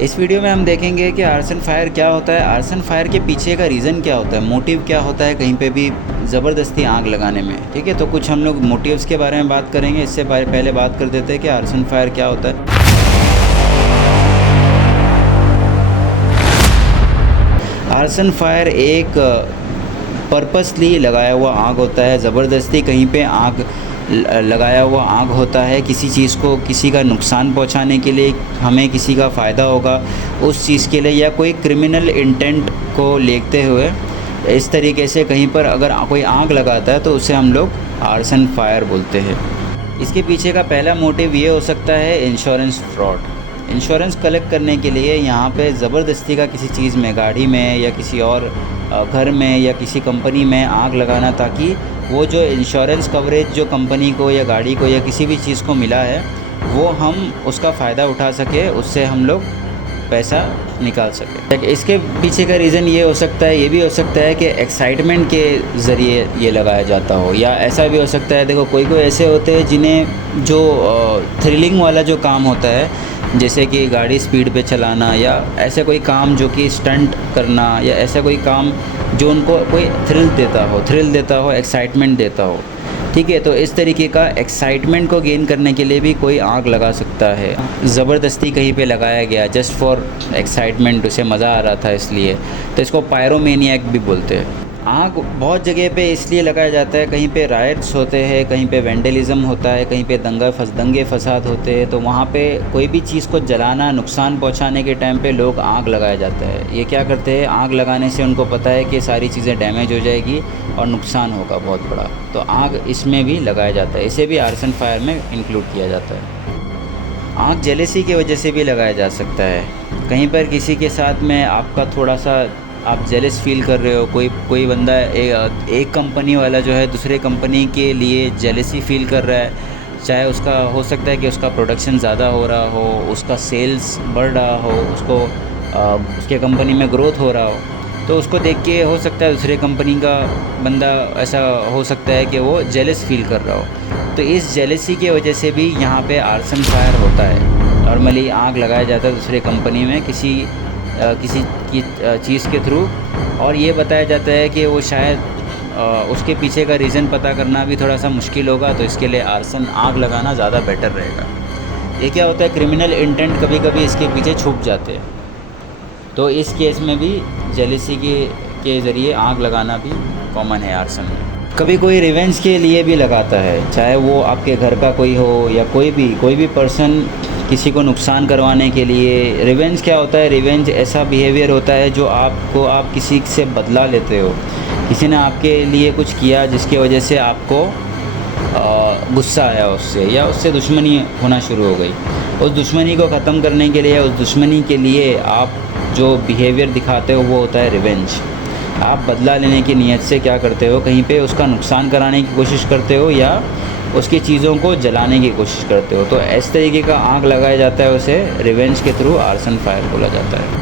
इस वीडियो में हम देखेंगे कि आर्सन फायर क्या होता है, आर्सन फायर के पीछे का रीज़न क्या होता है, मोटिव क्या होता है कहीं पे भी ज़बरदस्ती आग लगाने में। ठीक है, तो कुछ हम लोग मोटिव्स के बारे में बात करेंगे। इससे पहले बात कर देते हैं कि आर्सन फायर क्या होता है। आर्सन फायर एक पर्पसली लगाया हुआ आग होता है, ज़बरदस्ती कहीं पे आग लगाया हुआ आग होता है। किसी चीज़ को, किसी का नुकसान पहुंचाने के लिए, हमें किसी का फ़ायदा होगा उस चीज़ के लिए, या कोई क्रिमिनल इंटेंट को लेते हुए इस तरीके से कहीं पर अगर कोई आग लगाता है तो उसे हम लोग आर्सन फायर बोलते हैं। इसके पीछे का पहला मोटिव ये हो सकता है इंश्योरेंस फ्रॉड। इंश्योरेंस कलेक्ट करने के लिए यहाँ पे ज़बरदस्ती का किसी चीज़ में, गाड़ी में या किसी और घर में या किसी कंपनी में आग लगाना, ताकि वो जो इंश्योरेंस कवरेज जो कंपनी को या गाड़ी को या किसी भी चीज़ को मिला है वो हम उसका फ़ायदा उठा सके, उससे हम लोग पैसा निकाल सके। इसके पीछे का रीज़न ये हो सकता है, ये भी हो सकता है कि एक्साइटमेंट के ज़रिए ये लगाया जाता हो, या ऐसा भी हो सकता है, देखो कोई कोई ऐसे होते हैं जिन्हें जो थ्रिलिंग वाला जो काम होता है, जैसे कि गाड़ी स्पीड पे चलाना या ऐसा कोई काम जो कि स्टंट करना, या ऐसा कोई काम जो उनको कोई थ्रिल देता हो, एक्साइटमेंट देता हो। ठीक है, तो इस तरीके का एक्साइटमेंट को गेन करने के लिए भी कोई आग लगा सकता है। ज़बरदस्ती कहीं पे लगाया गया जस्ट फॉर एक्साइटमेंट, उसे मज़ा आ रहा था इसलिए, तो इसको पायरोमेनियाक भी बोलते हैं। आग बहुत जगह पे इसलिए लगाया जाता है, कहीं पे राइट्स होते हैं, कहीं पे वेंडलिज़म होता है, कहीं पे दंगे फसाद होते हैं, तो वहाँ पे कोई भी चीज़ को जलाना, नुकसान पहुँचाने के टाइम पे लोग आग लगाया जाता है। ये क्या करते हैं, आग लगाने से उनको पता है कि सारी चीज़ें डैमेज हो जाएगी और नुकसान होगा बहुत बड़ा, तो आग इसमें भी लगाया जाता है। इसे भी आर्सन फायर में इंक्लूड किया जाता है। आग जेलेसी की वजह से भी लगाया जा सकता है। कहीं पर किसी के साथ में आपका थोड़ा सा आप जेलस फील कर रहे हो, कोई बंदा एक कंपनी वाला जो है दूसरे कंपनी के लिए जेलसी फील कर रहा है, चाहे उसका हो सकता है कि उसका प्रोडक्शन ज़्यादा हो रहा हो, उसका सेल्स बढ़ रहा हो, उसको उसके कंपनी में ग्रोथ हो रहा हो, तो उसको देख के हो सकता है दूसरे कंपनी का बंदा ऐसा हो सकता है कि वो जेलस फील कर रहा हो। तो इस जेलसी की वजह से भी यहाँ पे आर्सन फायर होता है। नॉर्मली आग लगाया जाता है दूसरे कंपनी में किसी की चीज़ के थ्रू, और ये बताया जाता है कि वो शायद उसके पीछे का रीज़न पता करना भी थोड़ा सा मुश्किल होगा, तो इसके लिए आग लगाना ज़्यादा बेटर रहेगा। ये क्या होता है, क्रिमिनल इंटेंट कभी कभी इसके पीछे छुप जाते हैं, तो इस केस में भी जेलसी के ज़रिए आग लगाना भी कॉमन है आर्सन में। कभी कोई रिवेंज के लिए भी लगाता है, चाहे वो आपके घर का कोई हो या कोई भी पर्सन किसी को नुकसान करवाने के लिए। रिवेंज क्या होता है, रिवेंज ऐसा बिहेवियर होता है जो आप किसी से बदला लेते हो। किसी ने आपके लिए कुछ किया जिसकी वजह से आपको गुस्सा आया उससे, या उससे दुश्मनी होना शुरू हो गई। उस दुश्मनी को ख़त्म करने के लिए, या उस दुश्मनी के लिए आप जो बिहेवियर दिखाते हो वो होता है रिवेंज। आप बदला लेने की नीयत से क्या करते हो, कहीं पे उसका नुकसान कराने की कोशिश करते हो या उसकी चीज़ों को जलाने की कोशिश करते हो। तो इस तरीके का आग लगाया जाता है, उसे रिवेंज के थ्रू आर्सन फायर बोला जाता है।